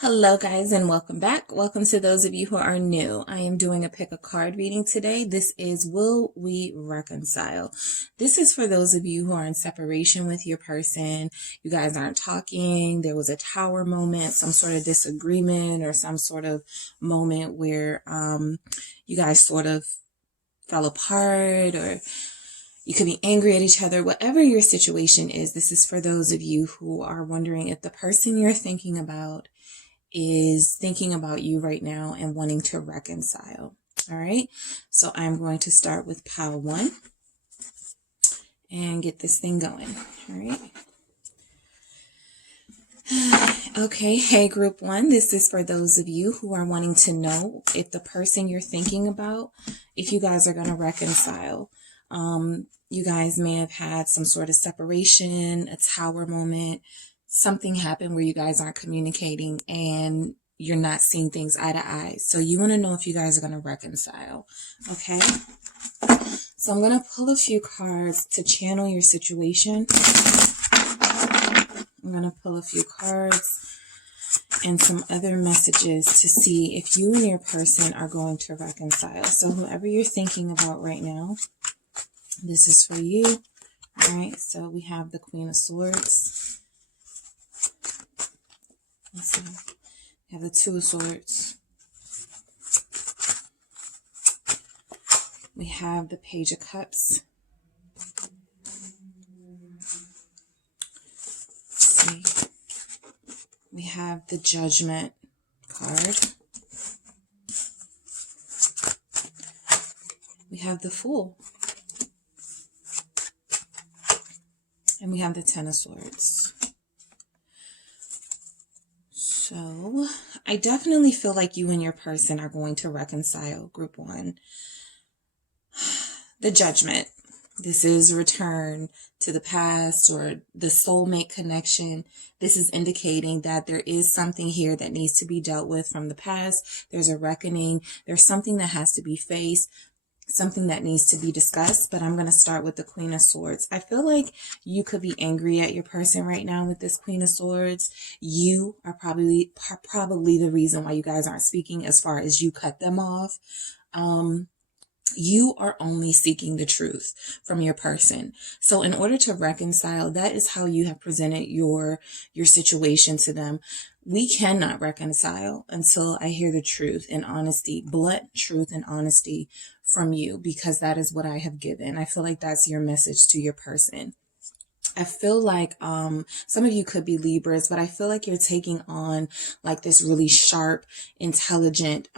Hello guys and welcome back. Welcome to those of you who are new. I am doing a pick a card reading today. This is Will We Reconcile? This is for those of you who are in separation with your person. You guys aren't talking. There was a tower moment, some sort of disagreement or some sort of moment where you guys sort of fell apart, or you could be angry at each other. Whatever your situation is, this is for those of you who are wondering if the person you're thinking about is thinking about you right now and wanting to reconcile. All right. So I'm going to start with pile 1 and get this thing going. All right. Okay. Hey, group 1. This is for those of you who are wanting to know if the person you're thinking about, if you guys are going to reconcile. You guys may have had some sort of separation, a tower moment. Something happened where you guys aren't communicating and you're not seeing things eye to eye. So you want to know if you guys are going to reconcile. Okay. So I'm going to pull a few cards to channel your situation. I'm going to pull a few cards and some other messages to see if you and your person are going to reconcile. So whoever you're thinking about right now, this is for you. All right. So we have the Queen of Swords. Let's see. We have the Two of Swords. We have the Page of Cups. Let's see. We have the Judgment card. We have the Fool. And we have the Ten of Swords. So I definitely feel like you and your person are going to reconcile, group 1. The Judgment. This is return to the past or the soulmate connection. This is indicating that there is something here that needs to be dealt with from the past. There's a reckoning. There's something that has to be faced. Something that needs to be discussed, but I'm going to start with the Queen of Swords. I feel like you could be angry at your person right now with this Queen of Swords. You are probably the reason why you guys aren't speaking, as far as you cut them off. You are only seeking the truth from your person. So in order to reconcile, that is how you have presented your situation to them. We cannot reconcile until I hear the truth and honesty, blunt truth and honesty from you, because that is what I have given. I feel like that's your message to your person. I feel like some of you could be Libras, but I feel like you're taking on like this really sharp, intelligent,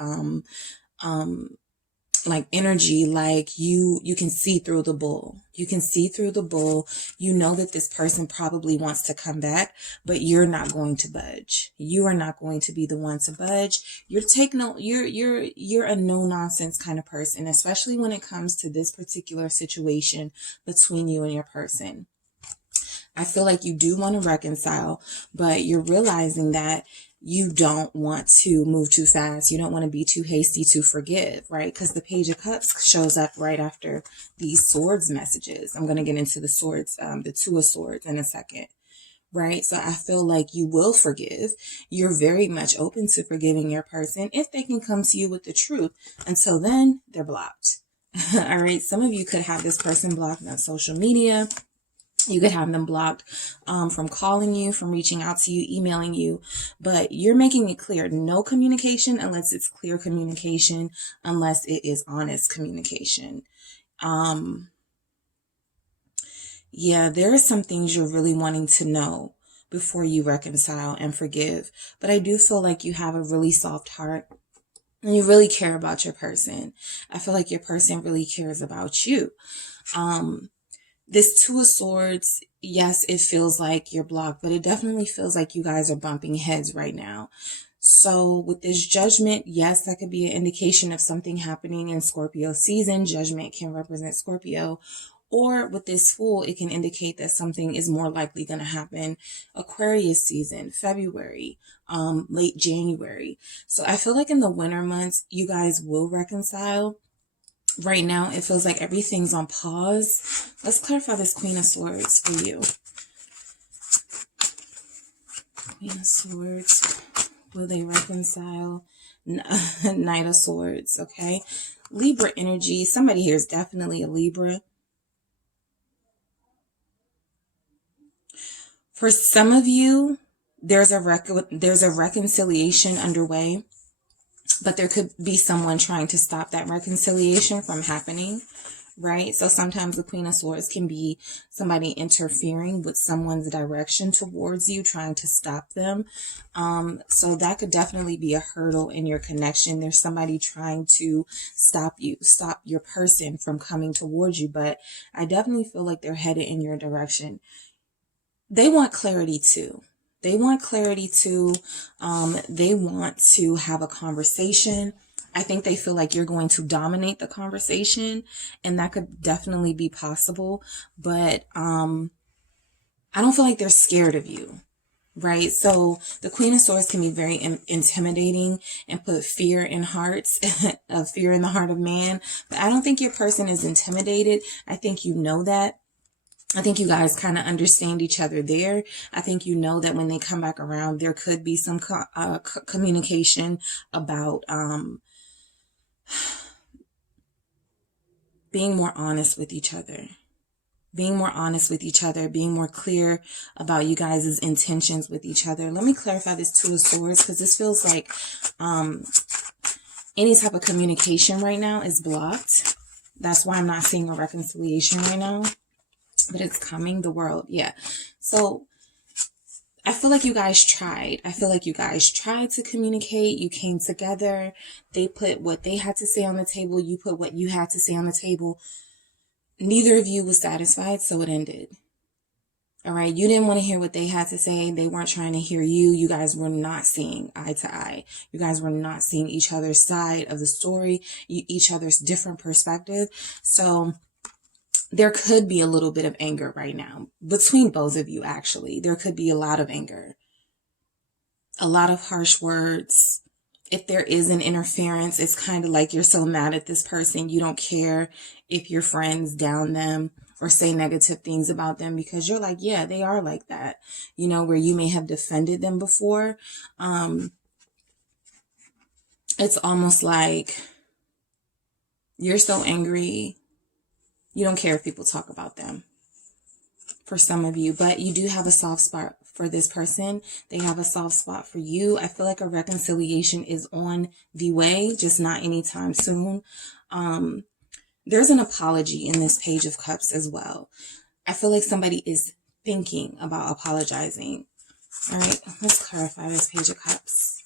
like energy, like you can see through the bull. You can see through the bull. You know that this person probably wants to come back, but you're not going to budge. You are not going to be the one to budge. You're a no nonsense kind of person, especially when it comes to this particular situation between you and your person. I feel like you do want to reconcile, but you're realizing that you don't want to move too fast. You don't want to be too hasty to forgive, right? Because the Page of Cups shows up right after these swords messages. I'm going to get into the swords, the Two of Swords in a second, right? So I feel like you will forgive. You're very much open to forgiving your person if they can come to you with the truth. Until then, they're blocked. All right. Some of you could have this person blocked on social media. You could have them blocked from calling you, from reaching out to you, emailing you, but you're making it clear, no communication unless it's clear communication, unless it is honest communication. Yeah, there are some things you're really wanting to know before you reconcile and forgive, but I do feel like you have a really soft heart and you really care about your person. I feel like your person really cares about you. This Two of Swords, yes, it feels like you're blocked, but it definitely feels like you guys are bumping heads right now. So with this Judgment, yes, that could be an indication of something happening in Scorpio season. Judgment can represent Scorpio. Or with this Fool, it can indicate that something is more likely going to happen Aquarius season, February, late January. So I feel like in the winter months, you guys will reconcile. Right now, it feels like everything's on pause. Let's clarify this Queen of Swords for you. Queen of Swords. Will they reconcile? Knight of Swords, okay? Libra energy. Somebody here is definitely a Libra. For some of you, there's a reconciliation underway, but there could be someone trying to stop that reconciliation from happening, right? So sometimes the Queen of Swords can be somebody interfering with someone's direction towards you, trying to stop them. So that could definitely be a hurdle in your connection. There's somebody trying to stop you, stop your person from coming towards you, but I definitely feel like they're headed in your direction. They want clarity too. They want clarity too. They want to have a conversation. I think they feel like you're going to dominate the conversation, and that could definitely be possible. But I don't feel like they're scared of you, right? So the Queen of Swords can be very intimidating and put fear in hearts, fear in the heart of man. But I don't think your person is intimidated. I think you know that. I think you guys kind of understand each other there. I think you know that when they come back around, there could be some communication about being more honest with each other. Being more honest with each other, being more clear about you guys' intentions with each other. Let me clarify this Two of Swords, because this feels like any type of communication right now is blocked. That's why I'm not seeing a reconciliation right now. But it's coming, the World. Yeah. So I feel like you guys tried. I feel like you guys tried to communicate. You came together. They put what they had to say on the table. You put what you had to say on the table. Neither of you was satisfied, so it ended. All right. You didn't want to hear what they had to say. They weren't trying to hear you. You guys were not seeing eye to eye. You guys were not seeing each other's side of the story, each other's different perspective. So there could be a little bit of anger right now between both of you, actually. There could be a lot of anger, a lot of harsh words. If there is an interference, it's kind of like you're so mad at this person, you don't care if your friends down them or say negative things about them, because you're like, yeah, they are like that, you know, where you may have defended them before. It's almost like you're so angry. You don't care if people talk about them, for some of you, but you do have a soft spot for this person. They have a soft spot for you. I feel like a reconciliation is on the way, just not anytime soon. There's an apology in this Page of Cups as well. I feel like somebody is thinking about apologizing. All right, let's clarify this Page of Cups.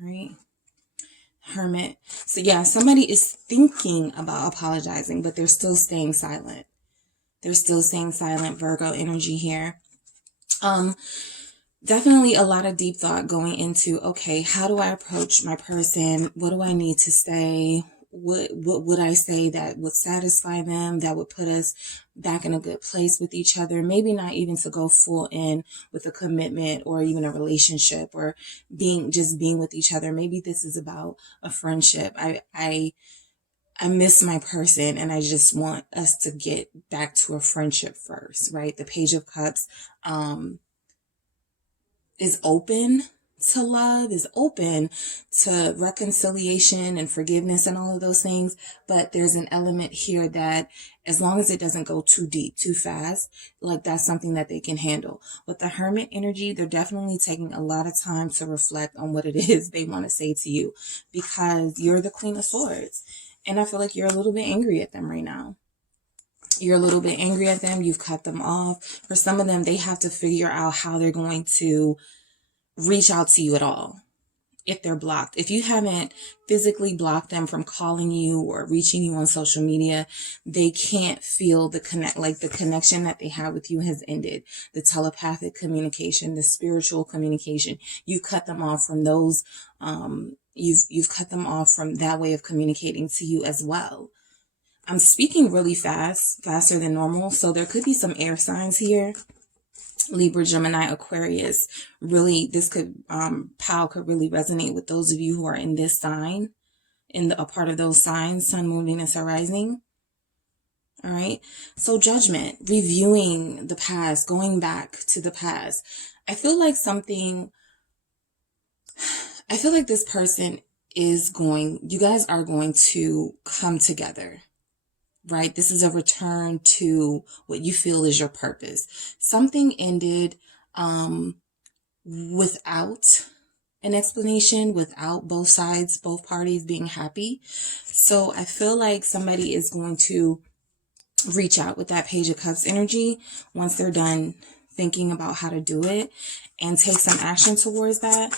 All right. Hermit. So yeah, somebody is thinking about apologizing, but they're still staying silent. They're still staying silent. Virgo energy here. Definitely a lot of deep thought going into, okay, how do I approach my person? What do I need to say? What would I say that would satisfy them, that would put us back in a good place with each other? Maybe not even to go full in with a commitment or even a relationship or being with each other. Maybe this is about a friendship. I miss my person and I just want us to get back to a friendship first, right? The Page of Cups is open to love, is open to reconciliation and forgiveness and all of those things. But there's an element here that as long as it doesn't go too deep, too fast, like that's something that they can handle. With the Hermit energy, they're definitely taking a lot of time to reflect on what it is they want to say to you, because you're the Queen of Swords. And I feel like you're a little bit angry at them right now. You're a little bit angry at them. You've cut them off. For some of them, they have to figure out how they're going to reach out to you at all if they're blocked. If you haven't physically blocked them from calling you or reaching you on social media, they can't feel the connection that they have with you has ended. The telepathic communication, the spiritual communication, you've cut them off from those. You've cut them off from that way of communicating to you as well. I'm speaking really fast, faster than normal. So there could be some air signs here. Libra, Gemini, Aquarius. Really, this could, Pow could really resonate with those of you who are in this sign, a part of those signs, Sun, Moon, Venus, or Rising. All right. So judgment, reviewing the past, going back to the past. I feel like something I feel like this person you guys are going to come together, right? This is a return to what you feel is your purpose. Something ended without an explanation, without both parties being happy. So I feel like somebody is going to reach out with that Page of Cups energy once they're done thinking about how to do it and take some action towards that.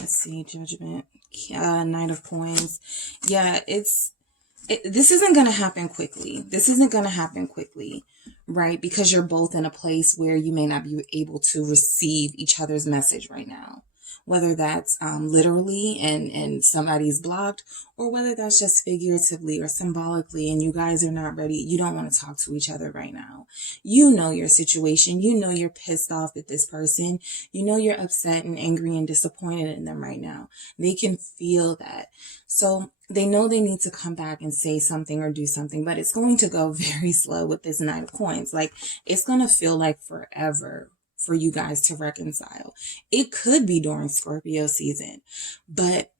Let's see, Judgment, Knight of Coins. Yeah, this isn't going to happen quickly. This isn't going to happen quickly, right? Because you're both in a place where you may not be able to receive each other's message right now. Whether that's literally and somebody's blocked, or whether that's just figuratively or symbolically and you guys are not ready. You don't want to talk to each other right now. You know your situation. You know you're pissed off at this person. You know you're upset and angry and disappointed in them right now. They can feel that. So they know they need to come back and say something or do something, but it's going to go very slow with this Knight of Coins. Like, it's going to feel like forever for you guys to reconcile. It could be during Scorpio season, but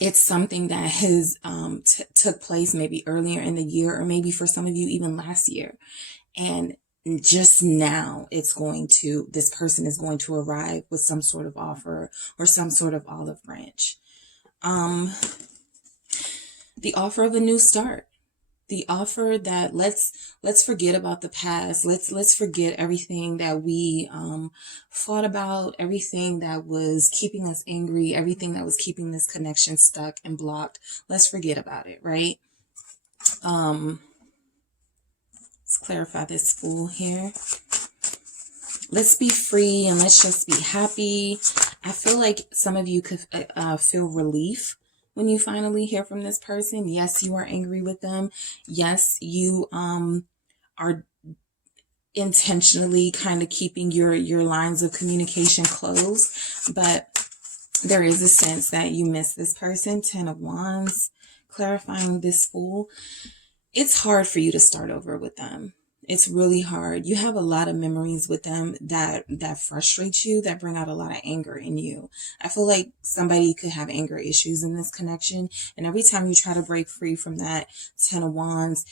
it's something that has took place maybe earlier in the year, or maybe for some of you even last year. And just now this person is going to arrive with some sort of offer or some sort of olive branch. The offer of a new start. The offer that let's forget about the past. Let's forget everything that we fought about, everything that was keeping us angry, everything that was keeping this connection stuck and blocked. Let's forget about it, right? Let's clarify this Fool here. Let's be free and let's just be happy. I feel like some of you could feel relief when you finally hear from this person. Yes, you are angry with them. Yes, you are intentionally kind of keeping your lines of communication closed, but there is a sense that you miss this person. 10 of Wands, clarifying this Fool. It's hard for you to start over with them. It's really hard. You have a lot of memories with them that frustrate you, that bring out a lot of anger in you. I feel like somebody could have anger issues in this connection. And every time you try to break free from that 10 of Wands,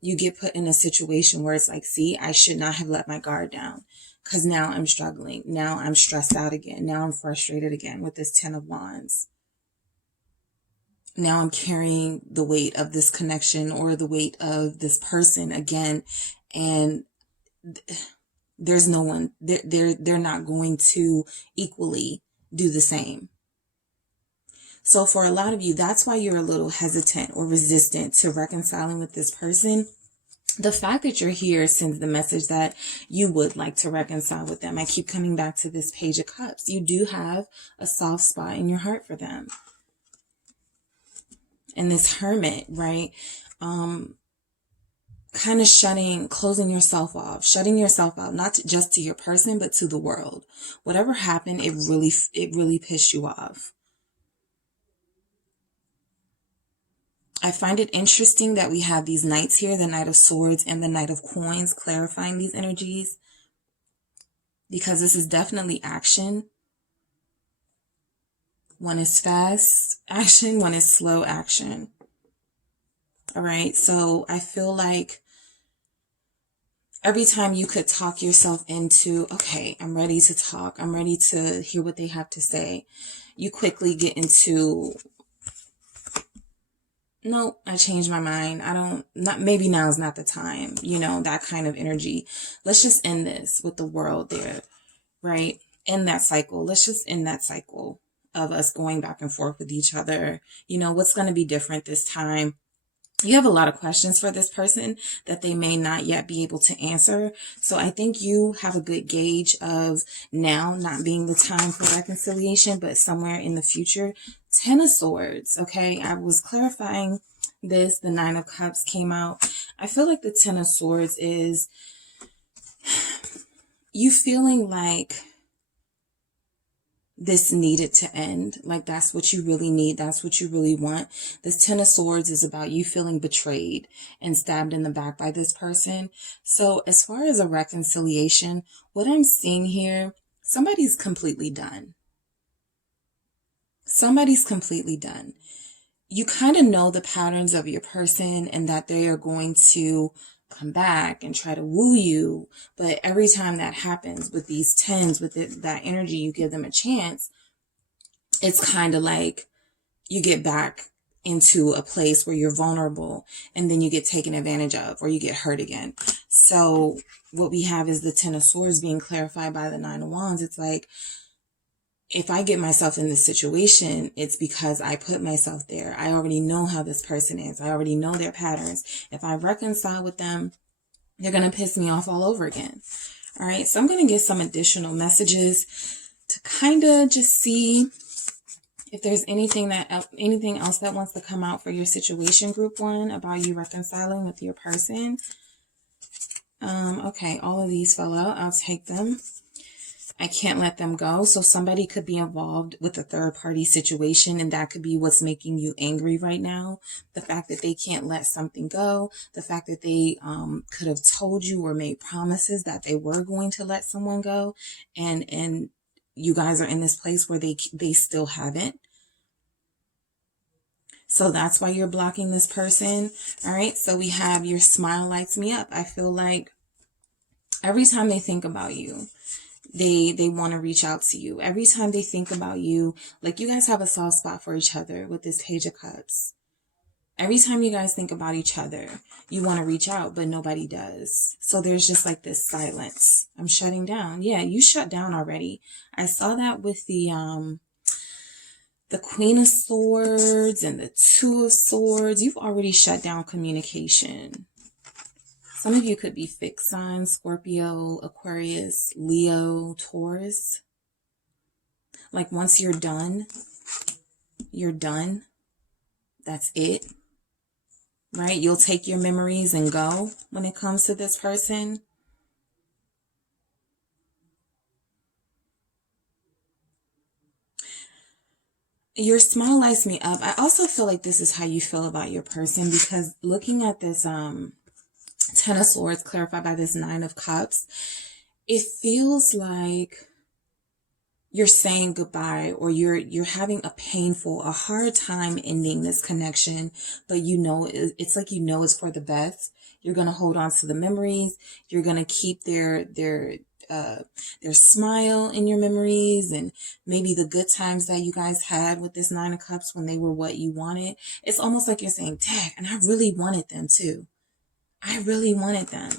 you get put in a situation where it's like, see, I should not have let my guard down, because now I'm struggling. Now I'm stressed out again. Now I'm frustrated again with this 10 of Wands. Now I'm carrying the weight of this connection or the weight of this person again. And there's no one, they're not going to equally do the same. So for a lot of you, that's why you're a little hesitant or resistant to reconciling with this person. The fact that you're here sends the message that you would like to reconcile with them. I keep coming back to this Page of Cups. You do have a soft spot in your heart for them. And this Hermit, right? Kind of closing yourself off, shutting yourself out, not just to your person, but to the world. Whatever happened, it really pissed you off. I find it interesting that we have these knights here, the Knight of Swords and the Knight of Coins, clarifying these energies, because this is definitely action. One is fast action, one is slow action. All right, so I feel like every time you could talk yourself into, okay, I'm ready to talk, I'm ready to hear what they have to say, you quickly get into, nope, I changed my mind. Maybe now is not the time, that kind of energy. Let's just end this with the world there, right? End that cycle. Let's just end that cycle of us going back and forth with each other. What's going to be different this time? You have a lot of questions for this person that they may not yet be able to answer. So I think you have a good gauge of now not being the time for reconciliation, but somewhere in the future. 10 of Swords, okay? I was clarifying this. The 9 of Cups came out. I feel like the 10 of Swords is you feeling like this needed to end. Like, that's what you really need. That's what you really want. This Ten of Swords is about you feeling betrayed and stabbed in the back by this person. So as far as a reconciliation, what I'm seeing here, somebody's completely done. Somebody's completely done. You kind of know the patterns of your person and that they are going to come back and try to woo you. But every time that happens with these tens, with that energy, you give them a chance, it's kind of like you get back into a place where you're vulnerable and then you get taken advantage of or you get hurt again. So what we have is the Ten of Swords being clarified by the Nine of Wands. It's like, if I get myself in this situation, it's because I put myself there. I already know how this person is. I already know their patterns. If I reconcile with them, they're going to piss me off all over again. All right. So I'm going to get some additional messages to kind of just see if there's anything else that wants to come out for your situation, group one, about you reconciling with your person. Okay. All of these fell out. I'll take them. I can't let them go. So somebody could be involved with a third party situation, and that could be what's making you angry right now. The fact that they can't let something go, the fact that they could have told you or made promises that they were going to let someone go, and you guys are in this place where they still haven't. So that's why you're blocking this person. All right. So we have your smile lights me up. I feel like every time they think about you, they want to reach out to you. Every time they think about you, like, you guys have a soft spot for each other with this Page of Cups. Every time you guys think about each other, you want to reach out, but nobody does. So there's just like this silence. I'm shutting down. Yeah, you shut down already. I saw that with the Queen of Swords and the Two of Swords. You've already shut down communication. Some of you could be fixed signs: Scorpio, Aquarius, Leo, Taurus. Like, once you're done, you're done. That's it. Right? You'll take your memories and go when it comes to this person. Your smile lights me up. I also feel like this is how you feel about your person, because looking at this Ten of Swords clarified by this Nine of Cups, it feels like you're saying goodbye, or you're having a hard time ending this connection, but you know, it's like, you know, it's for the best. You're going to hold on to the memories. You're going to keep their smile in your memories, and maybe the good times that you guys had with this Nine of Cups when they were what you wanted. It's almost like you're saying, dang, and I really wanted them too. I really wanted them.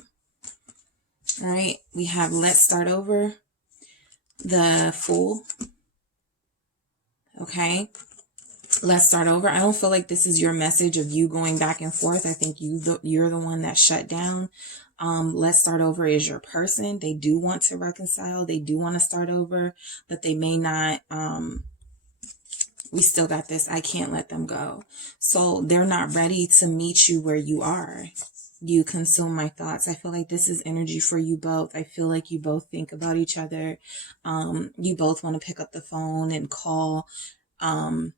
All right. We have Let's Start Over, the Fool. Okay. Let's start over. I don't feel like this is your message of you going back and forth. I think you're the one that shut down. Let's Start Over is your person. They do want to reconcile. They do want to start over, but they may not. We still got this. I can't let them go. So they're not ready to meet you where you are. You consume my thoughts. I feel like this is energy for you both. I feel like you both think about each other. You both want to pick up the phone and call, and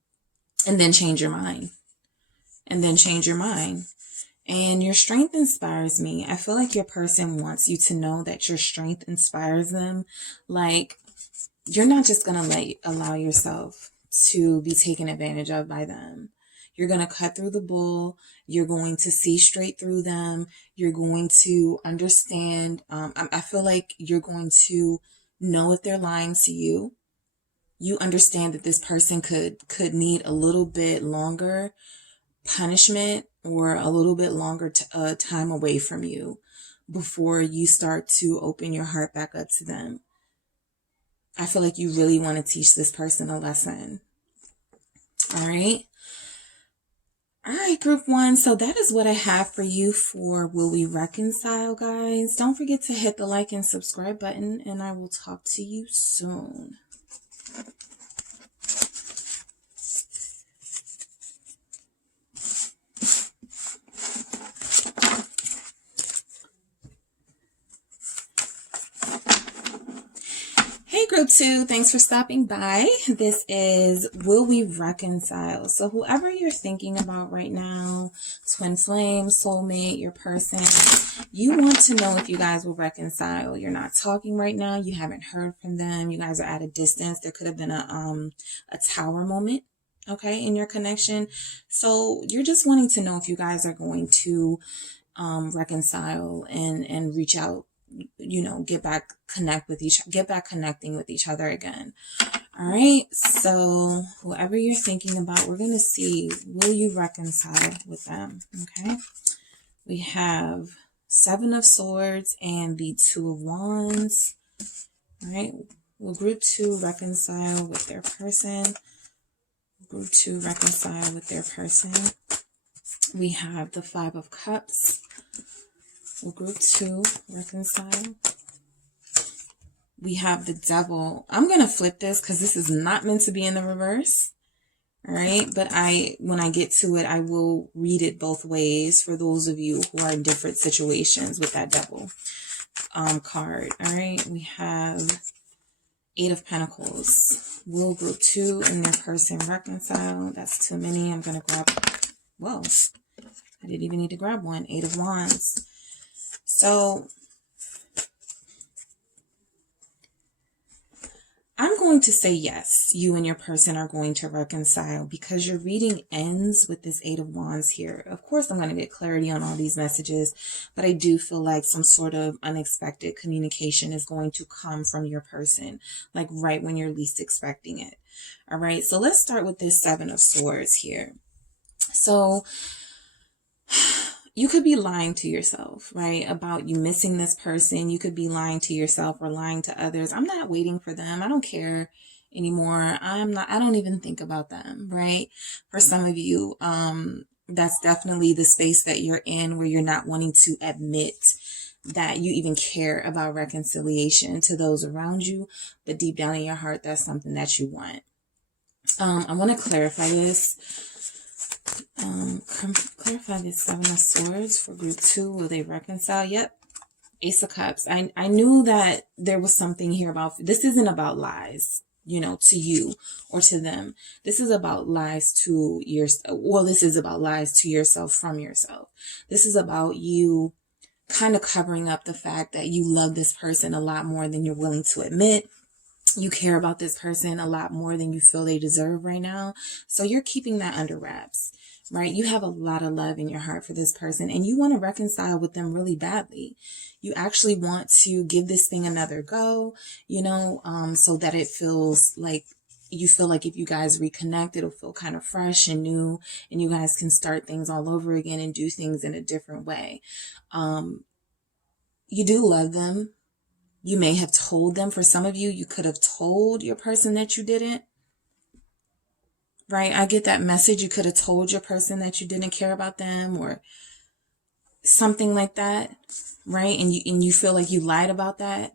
then change your mind. And your strength inspires me. I feel like your person wants you to know that your strength inspires them. Like, you're not just going to allow yourself to be taken advantage of by them. You're going to cut through the bull. You're going to see straight through them. You're going to understand. I feel like you're going to know if they're lying to you. You understand that this person could need a little bit longer punishment or a little bit longer time away from you before you start to open your heart back up to them. I feel like you really want to teach this person a lesson. All right. All right, group one. So that is what I have for you for Will We Reconcile, guys. Don't forget to hit the like and subscribe button, and I will talk to you soon. Hey, group 2, thanks for stopping by. This is Will We Reconcile? So whoever you're thinking about right now, twin flame, soulmate, your person, you want to know if you guys will reconcile. You're not talking right now. You haven't heard from them. You guys are at a distance. There could have been a tower moment, okay, in your connection. So you're just wanting to know if you guys are going to reconcile and reach out, you know, get back connecting with each other again. All right, so whoever you're thinking about, we're going to see, will you reconcile with them? Okay, we have 7 of Swords and the 2 of Wands. All right, will group 2 reconcile with their person? Group 2 reconcile with their person. We have the 5 of Cups. Will group 2 reconcile? We have the Devil. I'm going to flip this because this is not meant to be in the reverse. All right. But when I get to it, I will read it both ways for those of you who are in different situations with that Devil card. All right. We have 8 of Pentacles. Will group 2 and their person reconcile? That's too many. I'm going to grab, whoa, I didn't even need to grab one. 8 of Wands. So I'm going to say yes, you and your person are going to reconcile because your reading ends with this 8 of Wands here. Of course, I'm going to get clarity on all these messages, but I do feel like some sort of unexpected communication is going to come from your person, like right when you're least expecting it. All right, so let's start with this 7 of Swords here. So you could be lying to yourself, right, about you missing this person. You could be lying to yourself or lying to others. I'm not waiting for them. I don't care anymore. I don't even think about them, right? For some of you, that's definitely the space that you're in where you're not wanting to admit that you even care about reconciliation to those around you. But deep down in your heart, that's something that you want. I want to clarify this. Clarify this 7 of Swords for group 2. Will they reconcile? Yep. Ace of Cups. I knew that there was something here about, this isn't about lies, you know, to you or to them. This is about lies to this is about lies to yourself from yourself. This is about you kind of covering up the fact that you love this person a lot more than you're willing to admit. You care about this person a lot more than you feel they deserve right now. So you're keeping that under wraps, right? You have a lot of love in your heart for this person and you want to reconcile with them really badly. You actually want to give this thing another go, you know, so that it feels like, you feel like if you guys reconnect, it'll feel kind of fresh and new and you guys can start things all over again and do things in a different way. You do love them. You may have told them. For some of you, you could have told your person that you didn't. Right? I get that message. You could have told your person that you didn't care about them or something like that. Right? And you feel like you lied about that.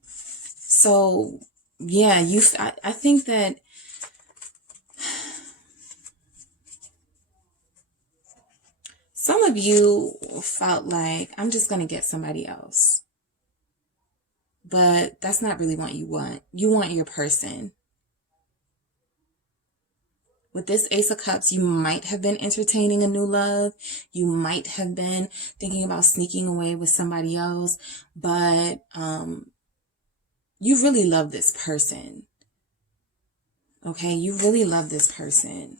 So, yeah, I think that some of you felt like, I'm just going to get somebody else. But that's not really what you want. You want your person. With this Ace of Cups, you might have been entertaining a new love. You might have been thinking about sneaking away with somebody else. But you really love this person. Okay? You really love this person.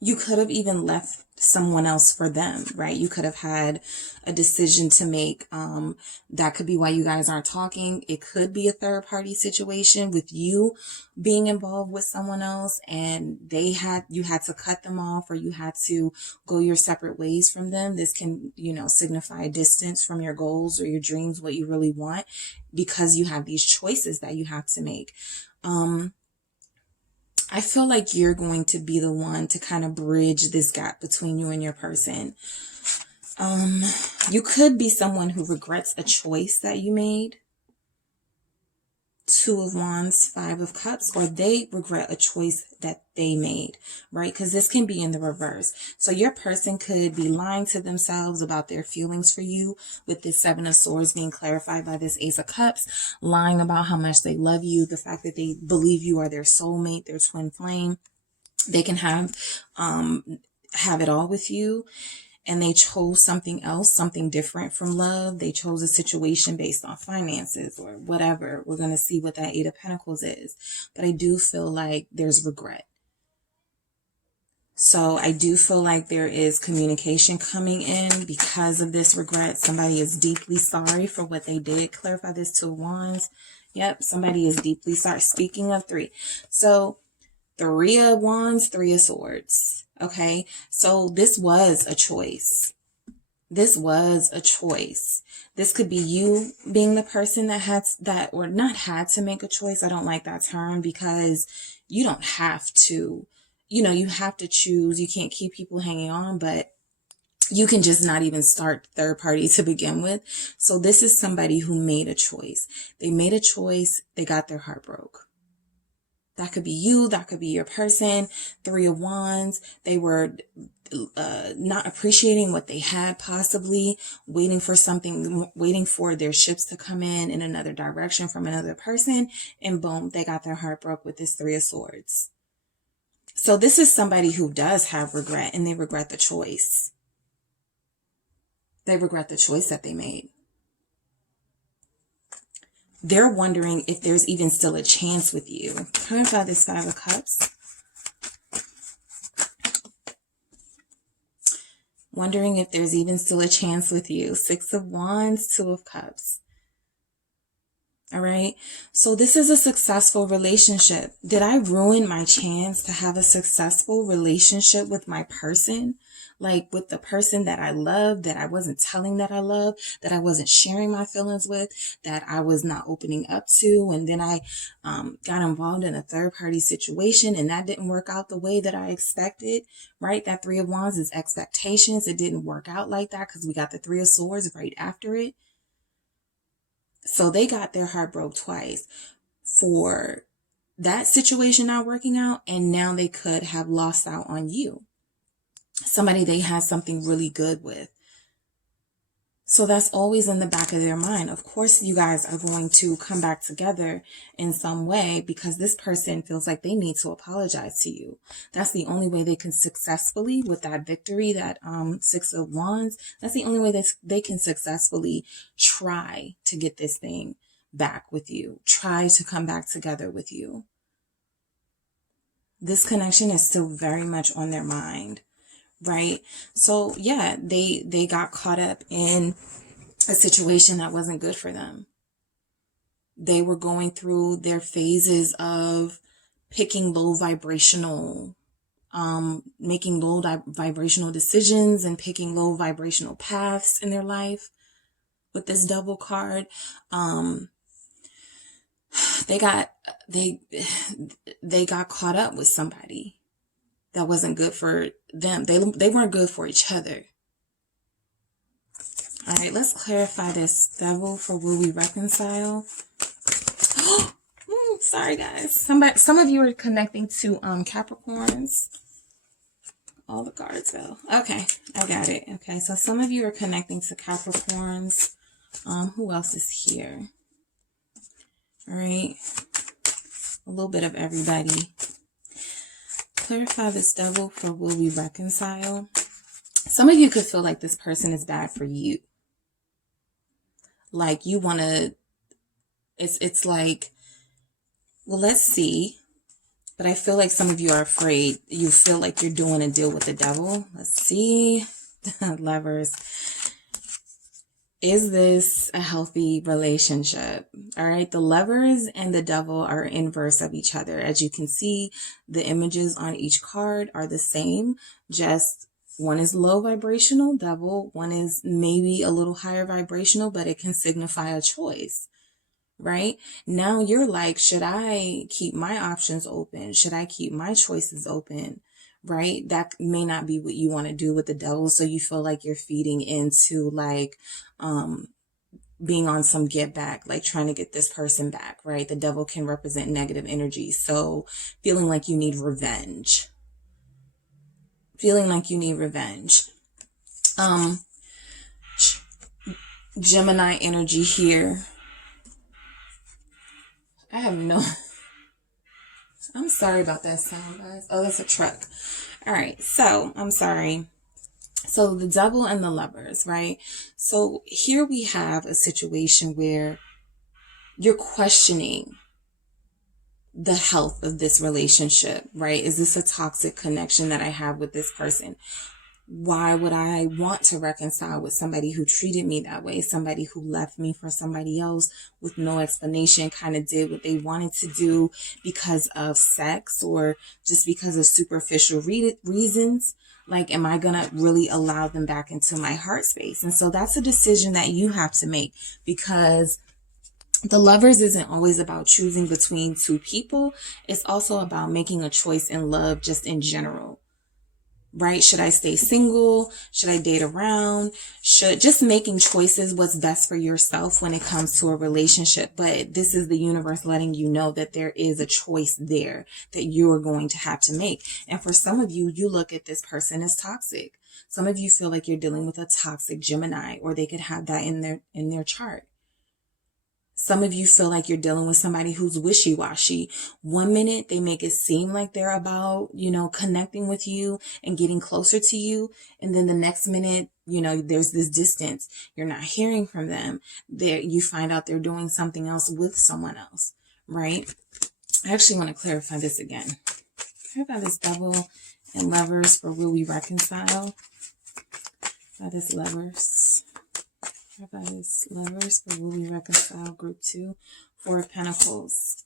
You could have even left someone else for them, right? You could have had a decision to make. That could be why you guys aren't talking. It could be a third party situation with you being involved with someone else and you had to cut them off or you had to go your separate ways from them. This can, you know, signify a distance from your goals or your dreams, what you really want, because you have these choices that you have to make. I feel like you're going to be the one to kind of bridge this gap between you and your person. You could be someone who regrets a choice that you made. Two of Wands, Five of Cups, or they regret a choice that they made, right? Because this can be in the reverse. So your person could be lying to themselves about their feelings for you, with this Seven of Swords being clarified by this Ace of Cups, lying about how much they love you, the fact that they believe you are their soulmate, their twin flame. They can have it all with you, and they chose something else, something different from love. They chose a situation based on finances or whatever. We're going to see what that Eight of Pentacles is. But I do feel like there's regret. So I do feel like there is communication coming in because of this regret. Somebody is deeply sorry for what they did. Clarify this, Two of Wands. Yep, somebody is deeply sorry. Speaking of three. So Three of Wands, Three of Swords. Okay, so this was a choice. This was a choice. This could be you being the person that had that, or not had to make a choice. I don't like that term, because you don't have to, you have to choose. You can't keep people hanging on, but you can just not even start third party to begin with. So this is somebody who made a choice. They made a choice. They got their heart broke. That could be you. That could be your person. Three of Wands. They were not appreciating what they had, possibly waiting for something, waiting for their ships to come in another direction from another person. And boom, they got their heart broke with this Three of Swords. So this is somebody who does have regret, and they regret the choice. They regret the choice that they made. They're wondering if there's even still a chance with you. Clarify this Five of Cups. Wondering if there's even still a chance with you. Six of Wands, Two of Cups. All right. So this is a successful relationship. Did I ruin my chance to have a successful relationship with my person? Like with the person that I love, that I wasn't telling that I love, that I wasn't sharing my feelings with, that I was not opening up to. And then I got involved in a third party situation, and that didn't work out the way that I expected, right? That Three of Wands is expectations. It didn't work out like that because we got the Three of Swords right after it. So they got their heart broke twice for that situation not working out. And now they could have lost out on you. Somebody they had something really good with. So that's always in the back of their mind. Of course, you guys are going to come back together in some way, because this person feels like they need to apologize to you. That's the only way they can successfully, with that victory, that Six of Wands, that's the only way that they can successfully try to get this thing back with you. Try to come back together with you. This connection is still very much on their mind. Right? So yeah, they got caught up in a situation that wasn't good for them. They were going through their phases of picking low vibrational, making low vibrational decisions and picking low vibrational paths in their life. With this Devil card, they got caught up with somebody that wasn't good for them. They weren't good for each other. All right, let's clarify this Devil for will we reconcile? Sorry guys. Some of you are connecting to Capricorns. All the cards fell. Okay, I got it. Okay, so some of you are connecting to Capricorns. Who else is here? All right. A little bit of everybody. Clarify this Devil for will we reconcile? Some of you could feel like this person is bad for you. Like you want to, it's like, well, let's see. But I feel like some of you are afraid. You feel like you're doing a deal with the Devil. Let's see. Lovers. Is this a healthy relationship? All right. The Lovers and the Devil are inverse of each other. As you can see, the images on each card are the same. Just one is low vibrational, Devil. One is maybe a little higher vibrational, but it can signify a choice. Right? Now you're like, should I keep my options open? Should I keep my choices open? Right? That may not be what you want to do with the Devil. So you feel like you're feeding into like, being on some get back, like trying to get this person back, right? The devil can represent negative energy. So feeling like you need revenge. Feeling like you need revenge. Gemini energy here. I have no... I'm sorry about that sound, guys. Oh, that's a truck. All right. So, I'm sorry. So, the devil and the lovers, right? So, here we have a situation where you're questioning the health of this relationship, right? Is this a toxic connection that I have with this person? Why would I want to reconcile with somebody who treated me that way? Somebody who left me for somebody else with no explanation, kind of did what they wanted to do because of sex or just because of superficial reasons. Like, am I going to really allow them back into my heart space? And so that's a decision that you have to make, because the lovers isn't always about choosing between two people. It's also about making a choice in love just in general. Right? Should I stay single? Should I date around? Just making choices what's best for yourself when it comes to a relationship. But this is the universe letting you know that there is a choice there that you're going to have to make. And for some of you, you look at this person as toxic. Some of you feel like you're dealing with a toxic Gemini, or they could have that in their chart. Some of you feel like you're dealing with somebody who's wishy-washy. One minute they make it seem like they're about, connecting with you and getting closer to you. And then the next minute, there's this distance. You're not hearing from them. You find out they're doing something else with someone else, right? I actually want to clarify this again. Clarify this devil and lovers for will we reconcile? By this lovers. By this lovers for will we reconcile, group 2, 4 of Pentacles.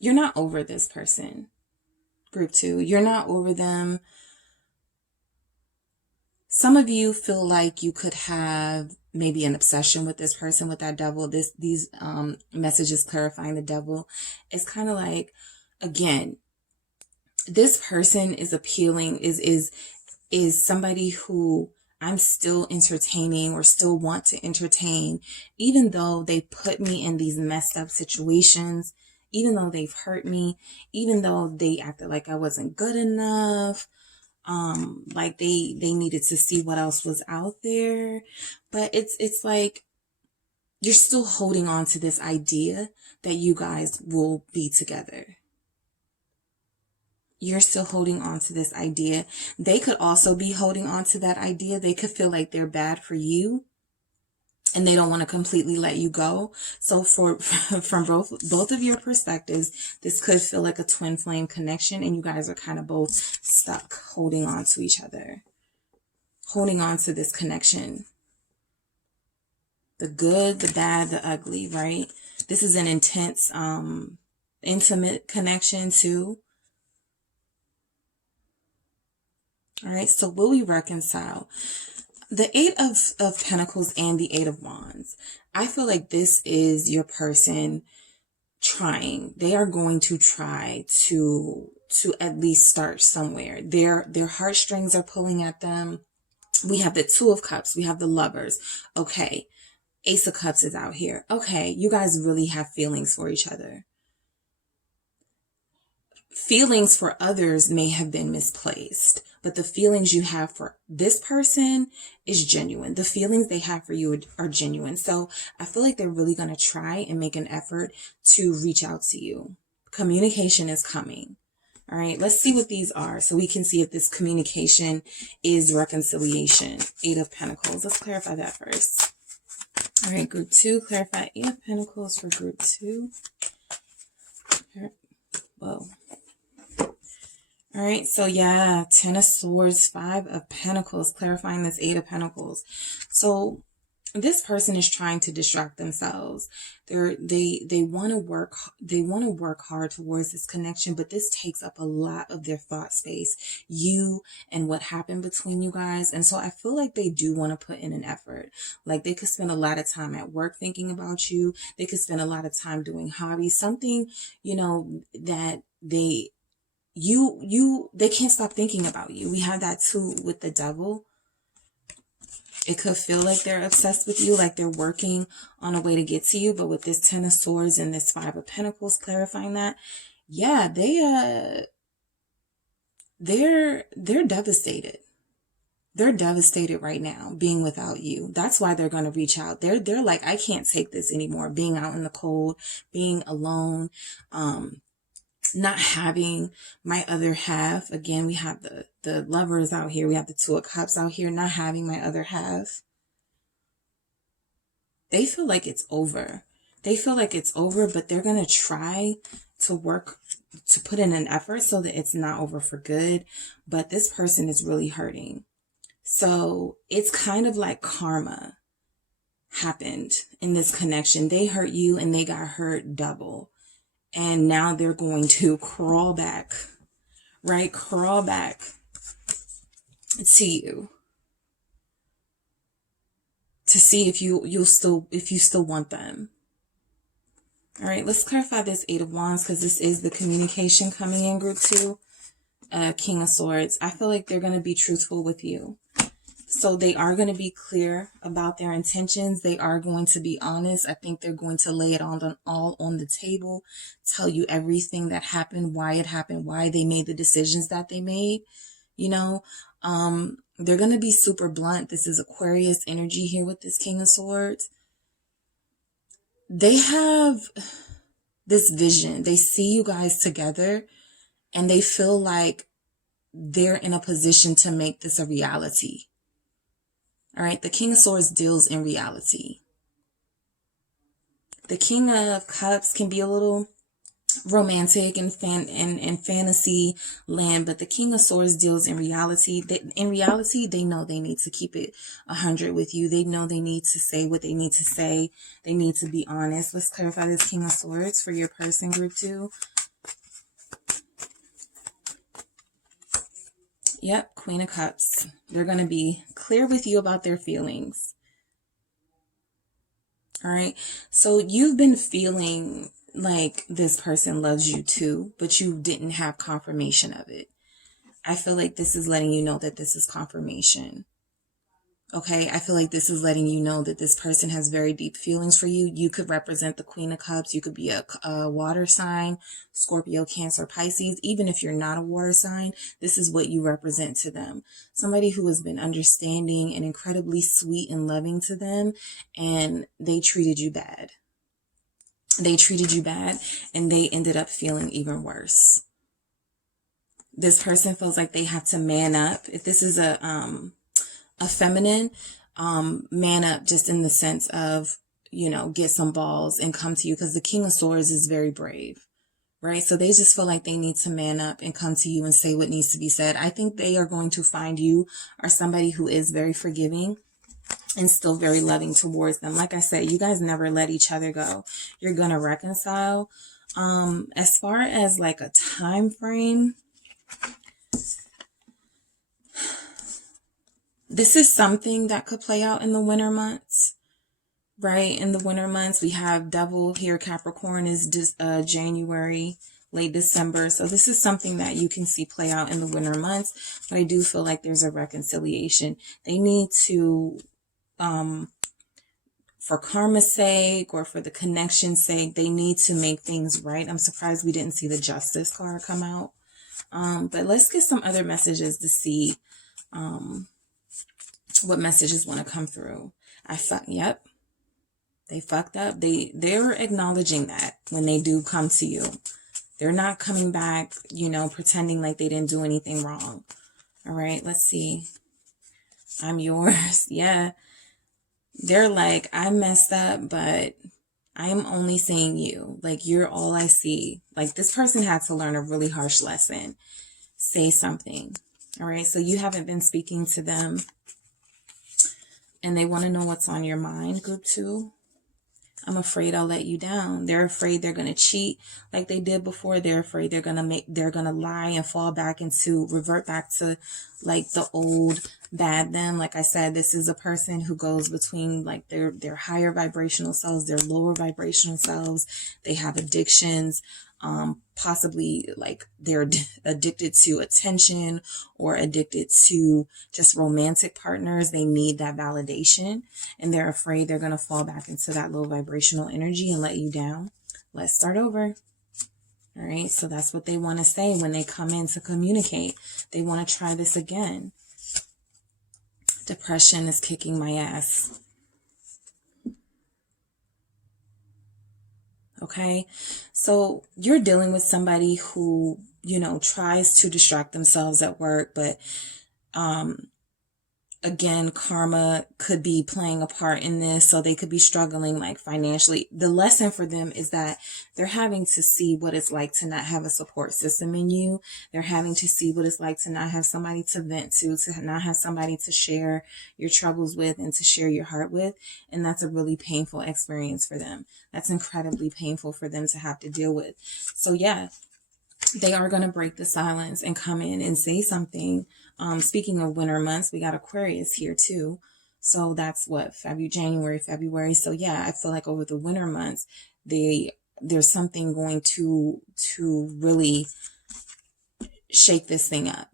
You're not over this person, group 2. You're not over them. Some of you feel like you could have maybe an obsession with this person, with that devil. These messages clarifying the devil. It's kind of like, again, this person is appealing, is somebody who I'm still entertaining or still want to entertain, even though they put me in these messed up situations, even though they've hurt me, even though they acted like I wasn't good enough, like they needed to see what else was out there. But it's like you're still holding on to this idea that you guys will be together. You're still holding on to this idea. They could also be holding on to that idea. They could feel like they're bad for you and they don't want to completely let you go. So from both of your perspectives, this could feel like a twin flame connection, and you guys are kind of both stuck holding on to each other, holding on to this connection. The good, the bad, the ugly, right? This is an intense, intimate connection too. All right, so will we reconcile? The 8 of Pentacles and the 8 of Wands. I feel like this is your person trying. They are going to try to at least start somewhere. Their heartstrings are pulling at them. We have the 2 of Cups. We have the lovers. Okay, Ace of Cups is out here. Okay, you guys really have feelings for each other. Feelings for others may have been misplaced, but the feelings you have for this person is genuine. The feelings they have for you are genuine. So I feel like they're really going to try and make an effort to reach out to you. Communication is coming. All right, let's see what these are so we can see if this communication is reconciliation. 8 of Pentacles. Let's clarify that first. All right, group 2, clarify 8 of Pentacles for group 2. Whoa. All right, so yeah, 10 of Swords, 5 of Pentacles, clarifying this 8 of Pentacles. So this person is trying to distract themselves. They want to work hard towards this connection, but this takes up a lot of their thought space, you and what happened between you guys. And so I feel like they do want to put in an effort. Like they could spend a lot of time at work thinking about you. They could spend a lot of time doing hobbies, something, that they can't stop thinking about you. We have that too with the devil. It could feel like they're obsessed with you, like they're working on a way to get to you. But with this 10 of Swords and this 5 of Pentacles clarifying that, yeah, they're devastated. They're devastated right now being without you. That's why they're going to reach out. They're like, I can't take this anymore. Being out in the cold, being alone, not having my other half. Again, we have the Lovers out here. We have the 2 of Cups out here, not having my other half. They feel like it's over. They feel like it's over, but they're going to try to work to put in an effort so that it's not over for good. But this person is really hurting. So it's kind of like karma happened in this connection. They hurt you and they got hurt double. And now they're going to crawl back, right? Crawl back to you to see if you still want them. All right, let's clarify this 8 of Wands, because this is the communication coming in, group 2. King of Swords. I feel like they're going to be truthful with you. So they are going to be clear about their intentions. They are going to be honest. I think they're going to lay it all on the table, tell you everything that happened, why it happened, why they made the decisions that they made. You know, they're going to be super blunt. This is Aquarius energy here with this King of Swords. They have this vision. They see you guys together and they feel like they're in a position to make this a reality. All right, the King of Swords deals in reality. The King of Cups can be a little romantic and fantasy land, but the King of Swords deals in reality. In reality, they know they need to keep it 100 with you. They know they need to say what they need to say. They need to be honest. Let's clarify this King of Swords for your person, group 2. Yep, Queen of Cups. They're going to be clear with you about their feelings. All right. So you've been feeling like this person loves you too, but you didn't have confirmation of it. I feel like this is letting you know that this is confirmation. Okay, I feel like this is letting you know that this person has very deep feelings for you. You could represent the Queen of Cups. You could be a water sign, Scorpio, Cancer, Pisces. Even if you're not a water sign, this is what you represent to them. Somebody who has been understanding and incredibly sweet and loving to them, and they treated you bad. They treated you bad, and they ended up feeling even worse. This person feels like they have to man up. If this is a feminine, man up just in the sense of, you know, get some balls and come to you, because the King of Swords is very brave, right? So they just feel like they need to man up and come to you and say what needs to be said. I think they are going to find you are somebody who is very forgiving and still very loving towards them. Like I said, you guys never let each other go. You're going to reconcile. As far as like a time frame, this is something that could play out in the winter months, right? In the winter months, we have Devil here. Capricorn is January, late December. So this is something that you can see play out in the winter months. But I do feel like there's a reconciliation. They need to, for karma's sake or for the connection's sake, they need to make things right. I'm surprised we didn't see the Justice card come out. But let's get some other messages to see what messages want to come through. Yep. They fucked up. They're acknowledging that when they do come to you. They're not coming back, you know, pretending like they didn't do anything wrong. All right, let's see. I'm yours. Yeah. They're like, I messed up, but I'm only seeing you. Like, you're all I see. Like, this person had to learn a really harsh lesson. Say something. All right, so you haven't been speaking to them, and they want to know what's on your mind, group 2. I'm afraid I'll let you down. They're afraid they're going to cheat like they did before. They're afraid they're going to lie and revert back to like the old bad them. Like I said, this is a person who goes between like their higher vibrational selves, their lower vibrational selves. They have addictions. possibly like they're addicted to attention or addicted to just romantic partners. They need that validation and they're afraid they're going to fall back into that low vibrational energy and let you down. Let's start over. All right. So that's what they want to say when they come in to communicate. They want to try this again. Depression is kicking my ass. Okay, so you're dealing with somebody who, you know, tries to distract themselves at work, but again, karma could be playing a part in this. So they could be struggling like financially. The lesson for them is that they're having to see what it's like to not have a support system in you. They're having to see what it's like to not have somebody to vent to not have somebody to share your troubles with and to share your heart with. And that's a really painful experience for them. That's incredibly painful for them to have to deal with. So yeah, they are going to break the silence and come in and say something. Speaking of winter months, we got Aquarius here too. So that's what, January, February. So yeah, I feel like over the winter months, there's something going to really shake this thing up,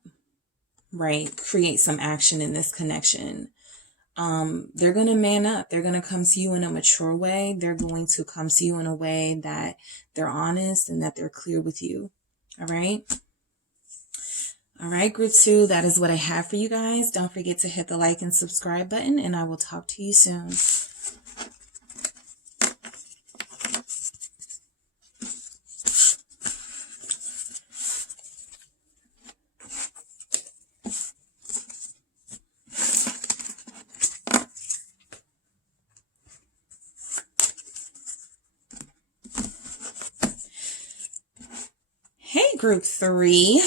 right? Create some action in this connection. They're going to man up. They're going to come to you in a mature way. They're going to come to you in a way that they're honest and that they're clear with you. All right. All right, group 2, that is what I have for you guys. Don't forget to hit the like and subscribe button, and I will talk to you soon. Hey, group 3.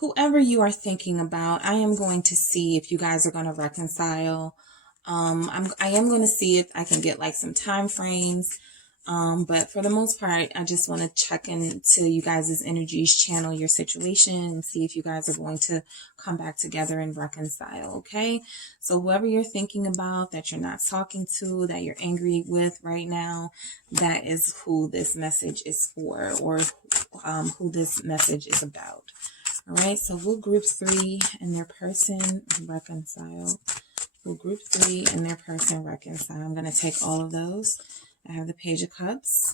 Whoever you are thinking about, I am going to see if you guys are going to reconcile. I am going to see if I can get like some time frames. But for the most part, I just want to check into you guys' energies, channel your situation, and see if you guys are going to come back together and reconcile. Okay. So whoever you're thinking about that you're not talking to, that you're angry with right now, that is who this message is for, or who this message is about. All right, so will group 3 and their person reconcile? Will group 3 and their person reconcile? I'm going to take all of those. I have the Page of Cups.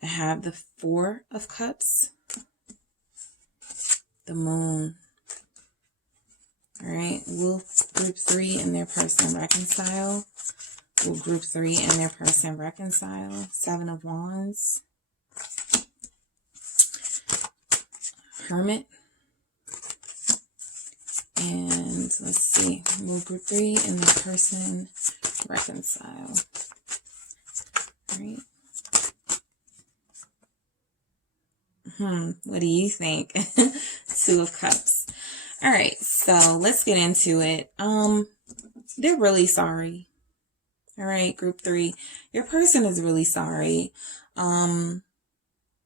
I have the 4 of Cups. The Moon. All right, will group 3 and their person reconcile? Will group 3 and their person reconcile? 7 of Wands. Hermit. And let's see, will group 3 and this person reconcile? All right. What do you think? 2 of Cups. All right, so let's get into it. They're really sorry. All right, group 3. Your person is really sorry.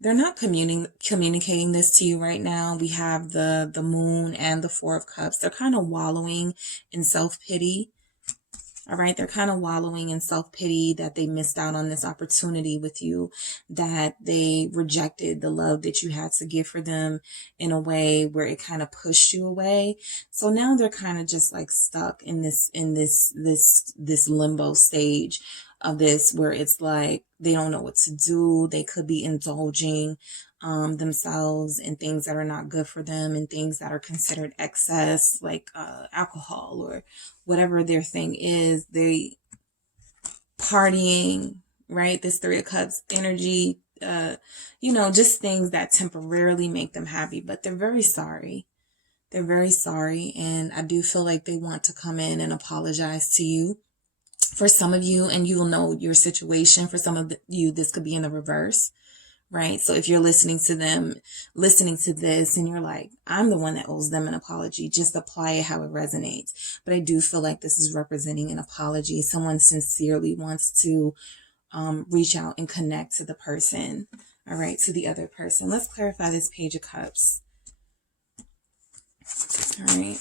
They're not communicating this to you right now. We have the Moon and the 4 of Cups. They're kind of wallowing in self-pity. All right. They're kind of wallowing in self-pity that they missed out on this opportunity with you, that they rejected the love that you had to give for them in a way where it kind of pushed you away. So now they're kind of just like stuck in this limbo stage of this, where it's like they don't know what to do. They could be indulging themselves in things that are not good for them, and things that are considered excess, like alcohol or whatever their thing is. They partying, right? This 3 of Cups energy, just things that temporarily make them happy, but they're very sorry. They're very sorry. And I do feel like they want to come in and apologize to you. For some of you, and you will know your situation, for some of you, this could be in the reverse, right? So if you're listening to this and you're like, I'm the one that owes them an apology, just apply it how it resonates. But I do feel like this is representing an apology. Someone sincerely wants to reach out and connect to the person, all right, to the other person. Let's clarify this Page of Cups. All right.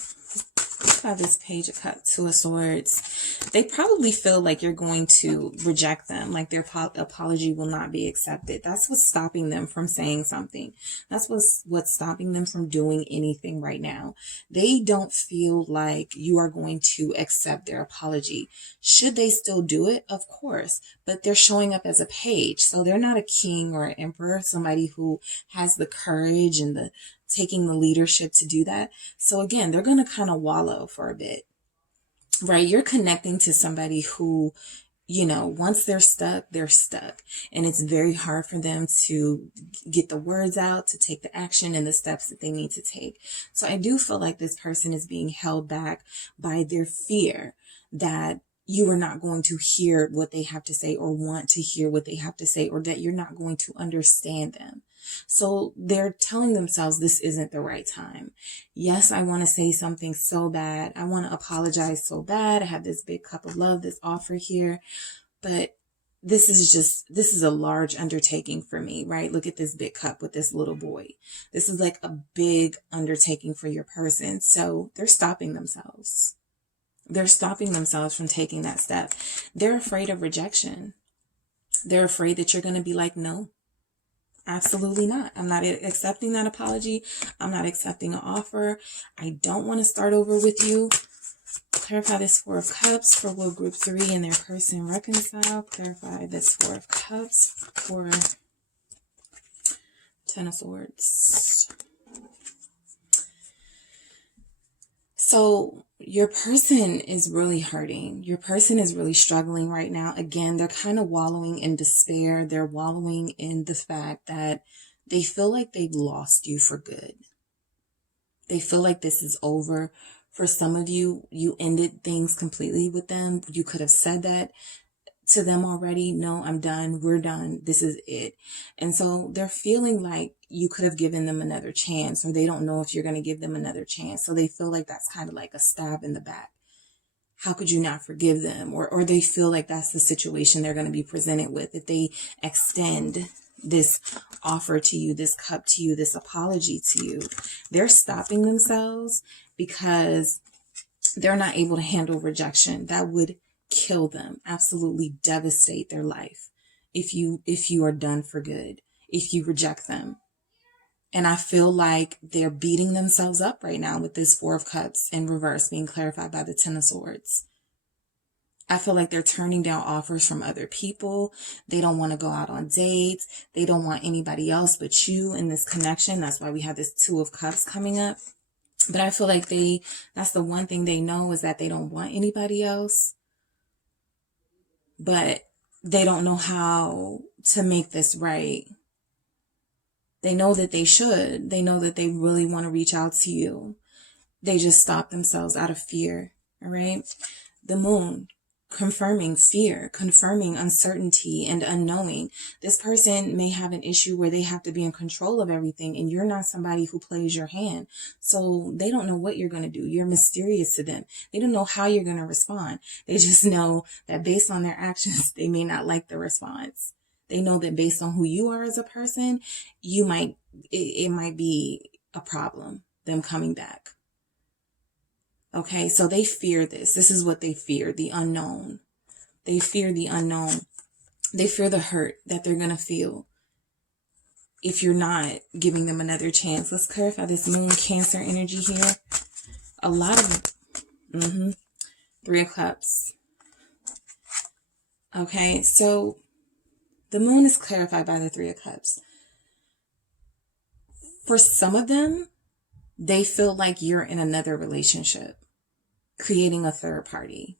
Clarify this Page of Cups, Two of Swords. They probably feel like you're going to reject them, like their apology will not be accepted. That's what's stopping them from saying something. That's what's stopping them from doing anything right now. They don't feel like you are going to accept their apology. Should they still do it? Of course, but they're showing up as a page. So they're not a king or an emperor, somebody who has the courage and the taking the leadership to do that. So again, they're going to kind of wallow for a bit, right? You're connecting to somebody who, you know, once they're stuck, and it's very hard for them to get the words out, to take the action and the steps that they need to take. So I do feel like this person is being held back by their fear that you are not going to hear what they have to say or want to hear what they have to say, or that you're not going to understand them. So they're telling themselves this isn't the right time. Yes, I want to say something so bad. I want to apologize so bad. I have this big cup of love, this offer here, but this is a large undertaking for me, right? Look at this big cup with this little boy. This is like a big undertaking for your person. So they're stopping themselves. They're stopping themselves from taking that step. They're afraid of rejection. They're afraid that you're going to be like, no. Absolutely not. I'm not accepting that apology. I'm not accepting an offer. I don't want to start over with you. Clarify this Four of Cups for Will Group 3 and their person Reconcile. Clarify this Four of Cups for Ten of Swords. So your person is really hurting. Your person is really struggling right now. Again, they're kind of wallowing in despair. They're wallowing in the fact that they feel like they've lost you for good. They feel like this is over. For some of you, you ended things completely with them. You could have said that to them already. No, I'm done. We're done. This is it. And so they're feeling like you could have given them another chance, or they don't know if you're going to give them another chance. So they feel like that's kind of like a stab in the back. How could you not forgive them? Or they feel like that's the situation they're going to be presented with if they extend this offer to you, this cup to you, this apology to you. They're stopping themselves because they're not able to handle rejection. That would kill them, absolutely devastate their life if you are done for good, if you reject them. And I feel like they're beating themselves up right now with this Four of Cups in reverse being clarified by the Ten of Swords. I feel like they're turning down offers from other people. They don't want to go out on dates. They don't want anybody else but you in this connection. That's why we have this Two of Cups coming up. But I feel like that's the one thing they know, is that they don't want anybody else. But they don't know how to make this right. They know that they should. They know that they really want to reach out to you. They just stop themselves out of fear. All right. The Moon, confirming fear, confirming uncertainty and unknowing. This person may have an issue where they have to be in control of everything, and you're not somebody who plays your hand. So they don't know what you're going to do. You're mysterious to them. They don't know how you're going to respond. They just know that based on their actions, they may not like the response. They know that based on who you are as a person, it might be a problem, them coming back. Okay, so they fear this. This is what they fear, the unknown. They fear the unknown. They fear the hurt that they're going to feel if you're not giving them another chance. Let's clarify this Moon Cancer energy here. A lot of Three of Cups. Okay, so the Moon is clarified by the Three of Cups. For some of them, they feel like you're in another relationship, creating a third party.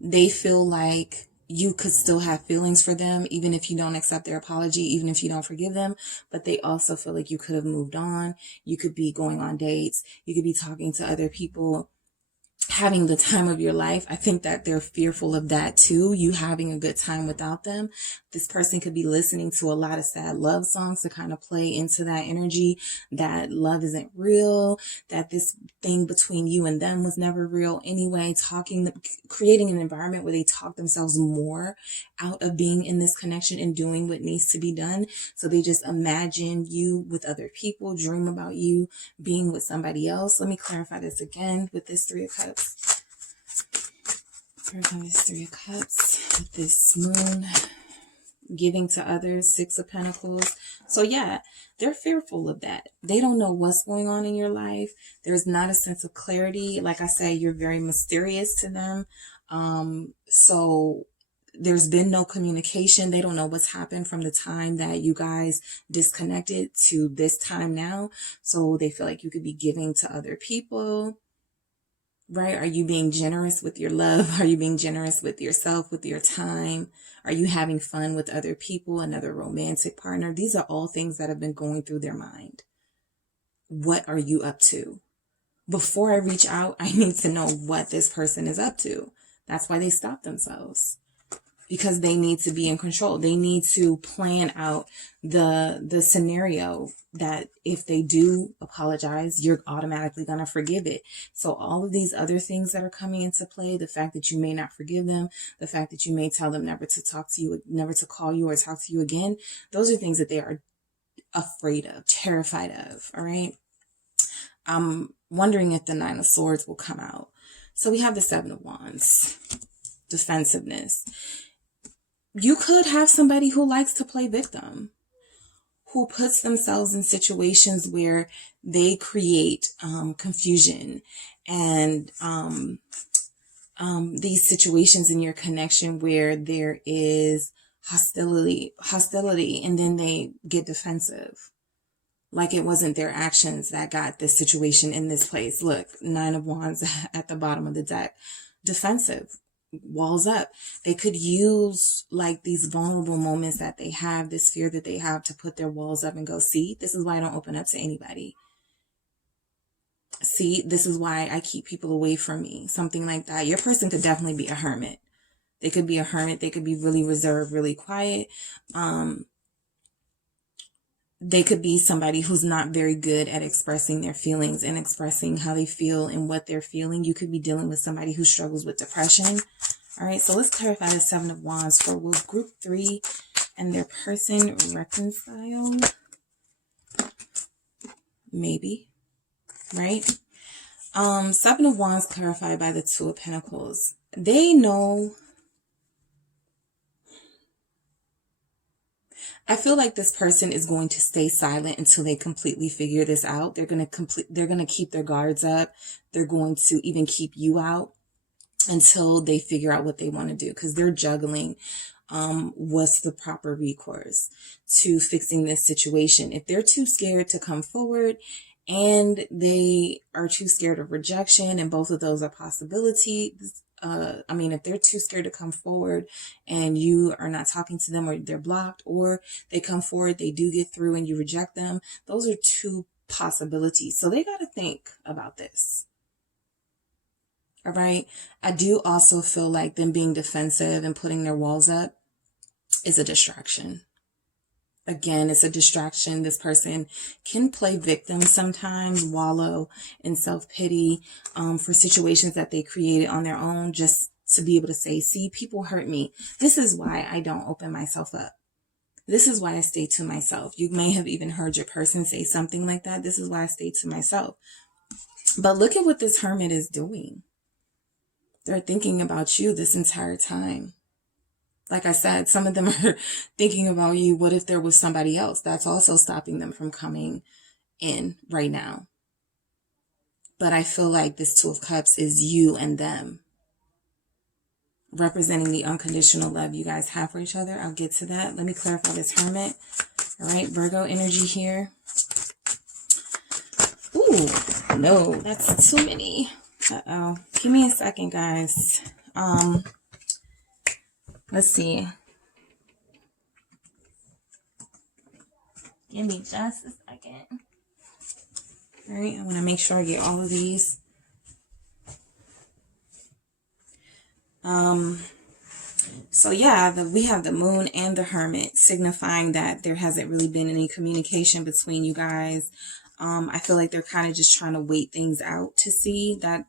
They feel like you could still have feelings for them, even if you don't accept their apology, even if you don't forgive them. But they also feel like you could have moved on. You could be going on dates. You could be talking to other people, having the time of your life. I think that they're fearful of that too, you having a good time without them. This person could be listening to a lot of sad love songs to kind of play into that energy that love isn't real, that this thing between you and them was never real anyway, creating an environment where they talk themselves more out of being in this connection and doing what needs to be done. So they just imagine you with other people, dream about you being with somebody else. Let me clarify this again with this Three of Cups. This Three of Cups with this Moon, giving to others, Six of Pentacles. So yeah, they're fearful of that. They don't know what's going on in your life. There's not a sense of clarity. Like I say, you're very mysterious to them. So there's been no communication. They don't know what's happened from the time that you guys disconnected to this time now. So they feel like you could be giving to other people. Right? Are you being generous with your love? Are you being generous with yourself, with your time? Are you having fun with other people, another romantic partner? These are all things that have been going through their mind. What are you up to? Before I reach out, I need to know what this person is up to. That's why they stop themselves. Because they need to be in control. They need to plan out the scenario that if they do apologize, you're automatically going to forgive it. So all of these other things that are coming into play, the fact that you may not forgive them, the fact that you may tell them never to talk to you, never to call you or talk to you again, those are things that they are afraid of, terrified of. All right. I'm wondering if the Nine of Swords will come out. So we have the Seven of Wands, defensiveness. You could have somebody who likes to play victim, who puts themselves in situations where they create confusion and these situations in your connection where there is hostility, and then they get defensive. Like it wasn't their actions that got this situation in this place. Look, Nine of Wands at the bottom of the deck, defensive. Walls up. They could use like these vulnerable moments that they have, this fear that they have, to put their walls up and go, see, this is why I don't open up to anybody. See, this is why I keep people away from me. Something like that. Your person could definitely be a hermit. They could be a hermit. They could be really reserved, really quiet. They could be somebody who's not very good at expressing their feelings and expressing how they feel and what they're feeling. You could be dealing with somebody who struggles with depression. All right, so let's clarify the Seven of Wands for Group 3 and their person. Reconcile. Maybe. Right? Seven of Wands clarified by the Two of Pentacles. They know. I feel like this person is going to stay silent until they completely figure this out. They're going to keep their guards up. They're going to even keep you out until they figure out what they want to do, because they're juggling what's the proper recourse to fixing this situation. If they're too scared to come forward and they are too scared of rejection, and both of those are possibilities. If they're too scared to come forward and you are not talking to them, or they're blocked, or they come forward, they do get through and you reject them. Those are two possibilities. So they got to think about this. All right. I do also feel like them being defensive and putting their walls up is a distraction. Again, it's a distraction. This person can play victim sometimes, wallow in self-pity for situations that they created on their own, just to be able to say, see, people hurt me. This is why I don't open myself up. This is why I stay to myself. You may have even heard your person say something like that. This is why I stay to myself. But look at what this hermit is doing. They're thinking about you this entire time. Like I said, some of them are thinking about you. What if there was somebody else? That's also stopping them from coming in right now. But I feel like this Two of Cups is you and them, representing the unconditional love you guys have for each other. I'll get to that. Let me clarify this hermit. All right, Virgo energy here. Ooh, no, that's too many. Uh-oh. Give me a second, guys. Let's see. Give me just a second. All right, I want to make sure I get all of these. So yeah, we have the Moon and the Hermit, signifying that there hasn't really been any communication between you guys. I feel like they're kind of just trying to wait things out to see that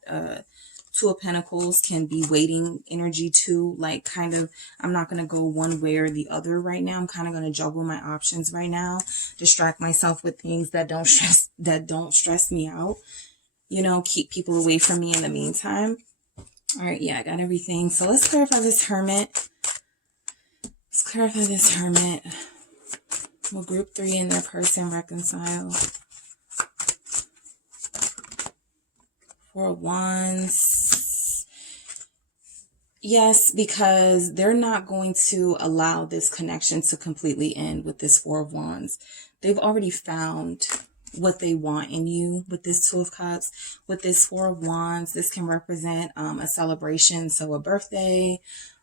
Two of Pentacles can be waiting energy too. Like, kind of, I'm not going to go one way or the other right now. I'm kind of going to juggle my options right now, distract myself with things that don't stress me out. You know, keep people away from me in the meantime. All right, yeah, I got everything. So let's clarify this Hermit. Let's clarify this Hermit. Will group 3 in their person reconcile? Four of Wands. Yes, because they're not going to allow this connection to completely end with this Four of Wands. They've already found what they want in you with this Two of Cups. With this Four of Wands, this can represent a celebration, so a birthday,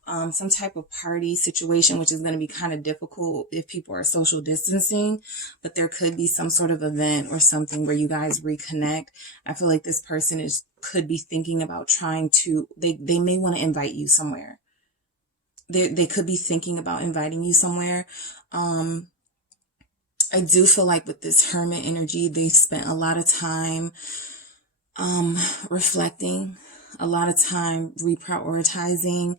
some type of party situation, which is going to be kind of difficult if people are social distancing, but there could be some sort of event or something where you guys reconnect. I feel like this person could be thinking about trying to, they may want to invite you somewhere. They could be thinking about inviting you somewhere. I do feel like with this Hermit energy, they've spent a lot of time reflecting, a lot of time reprioritizing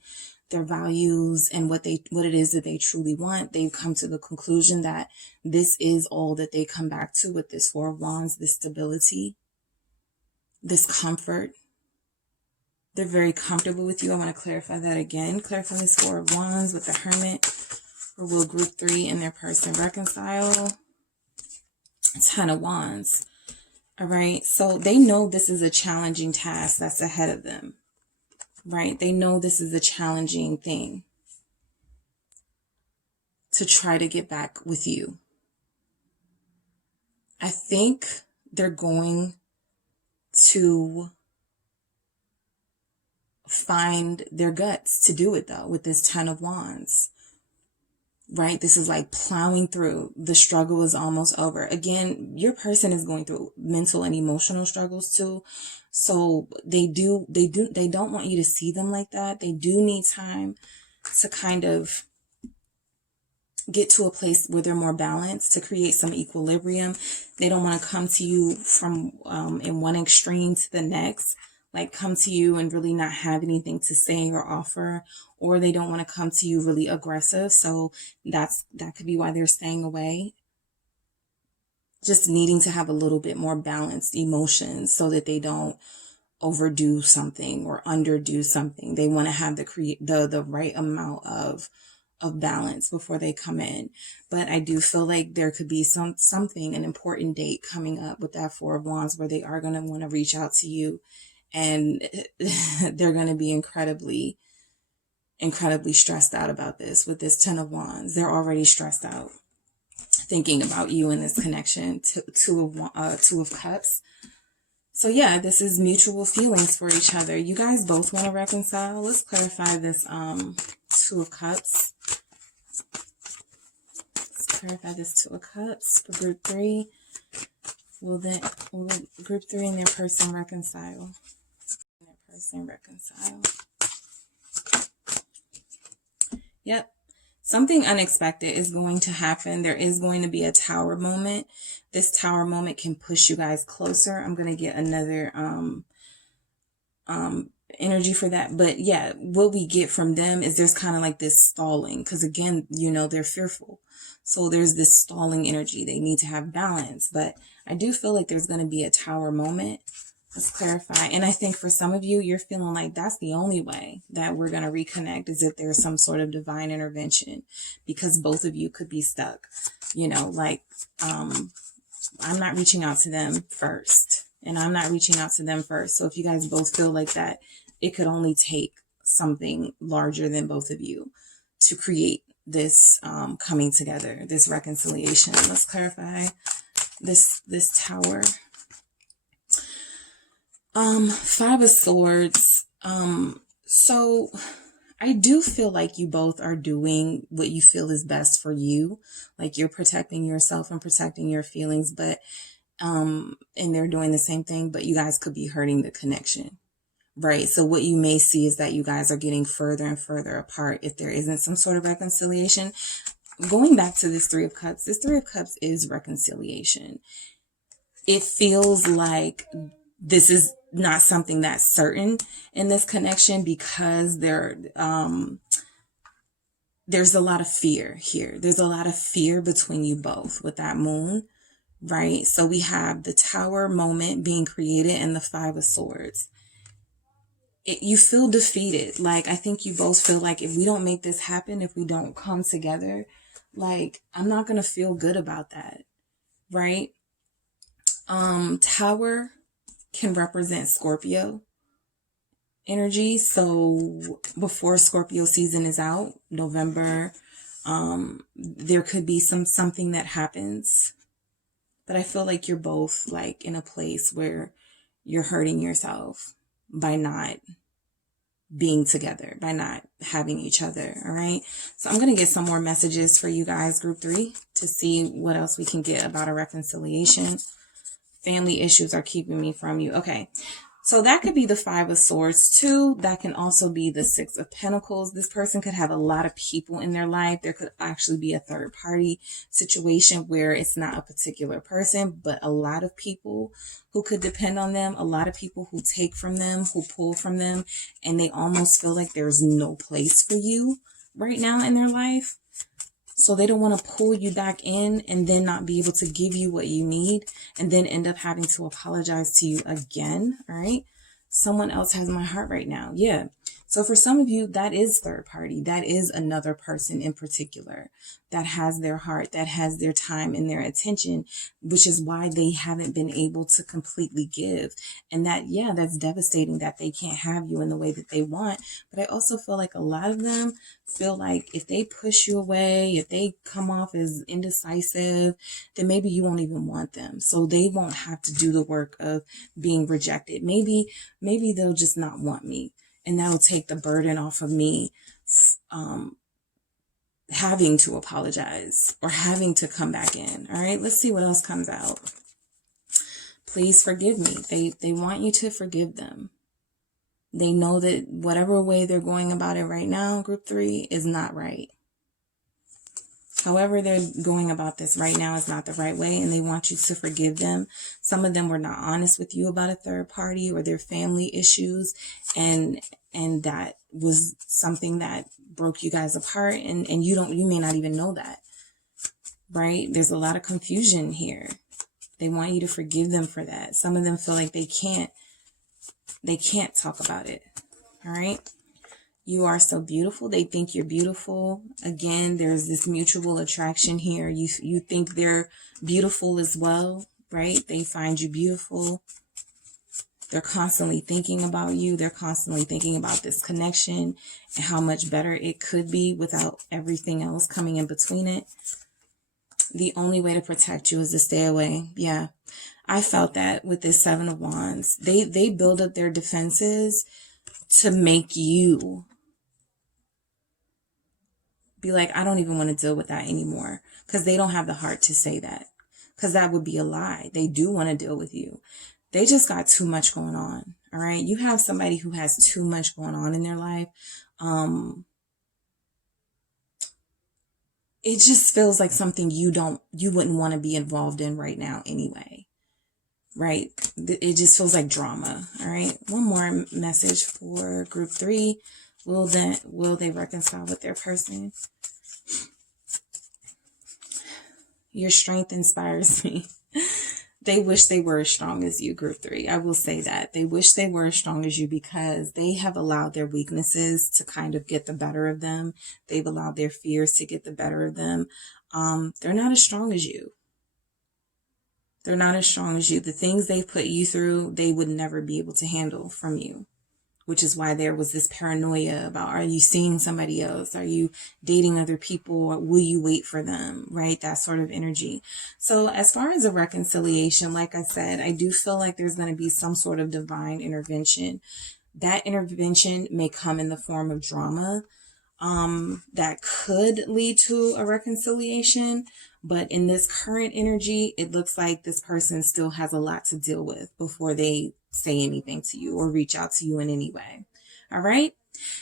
their values and what it is that they truly want. They've come to the conclusion that this is all that they come back to with this Four of Wands, this stability, this comfort. They're very comfortable with you. I want to clarify that again. Clarify this Four of Wands with the Hermit. Or will group 3 in their person reconcile? 10 of Wands. All right. So they know this is a challenging task that's ahead of them. Right? They know this is a challenging thing to try to get back with you. I think they're going to find their guts to do it, though, with this 10 of Wands. Right? This is like plowing through. The struggle is almost over. Again, your person is going through mental and emotional struggles too. So they don't want you to see them like that. They do need time to kind of get to a place where they're more balanced, to create some equilibrium. They don't want to come to you from in one extreme to the next, like come to you and really not have anything to say or offer, or they don't want to come to you really aggressive. So that could be why they're staying away. Just needing to have a little bit more balanced emotions so that they don't overdo something or underdo something. They want to have the right amount of balance before they come in. But I do feel like there could be an important date coming up with that Four of Wands where they are going to want to reach out to you, and they're going to be incredibly stressed out about this. With this 10 of Wands, they're already stressed out thinking about you in this connection. Two of Cups. So yeah, this is mutual feelings for each other. You guys both want to reconcile. Let's clarify this Two of Cups. Let's clarify this Two of Cups for group 3. Will group 3 and their person reconcile? Yep. Something unexpected is going to happen. There is going to be a tower moment. This tower moment can push you guys closer. I'm going to get another energy for that. But yeah, what we get from them is there's kind of like this stalling, because again, you know, they're fearful. So there's this stalling energy. They need to have balance. But I do feel like there's going to be a tower moment. Let's clarify. And I think for some of you, you're feeling like that's the only way that we're going to reconnect, is if there's some sort of divine intervention, because both of you could be stuck. You know, like, I'm not reaching out to them first, and I'm not reaching out to them first. So if you guys both feel like that, it could only take something larger than both of you to create this coming together, this reconciliation. Let's clarify this tower. 5 of Swords. So I do feel like you both are doing what you feel is best for you. Like you're protecting yourself and protecting your feelings, but, and they're doing the same thing, but you guys could be hurting the connection. right? So what you may see is that you guys are getting further and further apart if there isn't some sort of reconciliation. Going back to this Three of Cups, this Three of Cups is reconciliation. It feels like this is not something that's certain in this connection because there's a lot of fear here. There's a lot of fear between you both with that moon, right? So we have the Tower moment being created and the Five of Swords. You feel defeated. Like, I think you both feel like if we don't make this happen, if we don't come together, like, I'm not going to feel good about that, right? Tower can represent Scorpio energy. So before Scorpio season is out, November, there could be something that happens, but I feel like you're both like in a place where you're hurting yourself by not being together, by not having each other. All right. So I'm going to get some more messages for you guys, group 3, to see what else we can get about a reconciliation. Family issues are keeping me from you. Okay. So that could be the Five of Swords too. That can also be the Six of Pentacles. This person could have a lot of people in their life. There could actually be a third party situation where it's not a particular person, but a lot of people who could depend on them, a lot of people who take from them, who pull from them, and they almost feel like there's no place for you right now in their life. So they don't want to pull you back in and then not be able to give you what you need and then end up having to apologize to you again. All right. Someone else has my heart right now. Yeah. So for some of you, that is third party. That is another person in particular that has their heart, that has their time and their attention, which is why they haven't been able to completely give. And that, yeah, that's devastating that they can't have you in the way that they want. But I also feel like a lot of them feel like if they push you away, if they come off as indecisive, then maybe you won't even want them. So they won't have to do the work of being rejected. Maybe they'll just not want me. And that'll take the burden off of me having to apologize or having to come back in. All right, let's see what else comes out. Please forgive me. They want you to forgive them. They know that whatever way they're going about it right now, group 3, is not right. However they're going about this right now is not the right way, and they want you to forgive them. Some of them were not honest with you about a third party or their family issues, and that was something that broke you guys apart, and you may not even know that, right? There's a lot of confusion here. They want you to forgive them for that. Some of them feel like they can't talk about it. All right. You are so beautiful. They think you're beautiful. Again, there's this mutual attraction here. You think they're beautiful as well, right? They find you beautiful. They're constantly thinking about you. They're constantly thinking about this connection and how much better it could be without everything else coming in between it. The only way to protect you is to stay away. Yeah, I felt that with this Seven of Wands. They build up their defenses to make you be like, I don't even want to deal with that anymore, because they don't have the heart to say that, because that would be a lie. They do want to deal with you. They just got too much going on. All right. You have somebody who has too much going on in their life. It just feels like something you wouldn't want to be involved in right now anyway. Right. It just feels like drama. All right. One more message for group 3. Will they reconcile with their person? Your strength inspires me. They wish they were as strong as you, group 3. I will say that. They wish they were as strong as you because they have allowed their weaknesses to kind of get the better of them. They've allowed their fears to get the better of them. They're not as strong as you. They're not as strong as you. The things they've put you through, they would never be able to handle from you. Which is why there was this paranoia about, are you seeing somebody else? Are you dating other people? Or will you wait for them? Right? That sort of energy. So as far as a reconciliation, like I said, I do feel like there's going to be some sort of divine intervention. That intervention may come in the form of drama. that could lead to a reconciliation. But in this current energy, it looks like this person still has a lot to deal with before they say anything to you or reach out to you in any way. All right.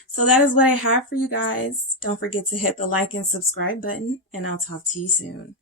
So that is what I have for you guys. Don't forget to hit the like and subscribe button, and I'll talk to you soon.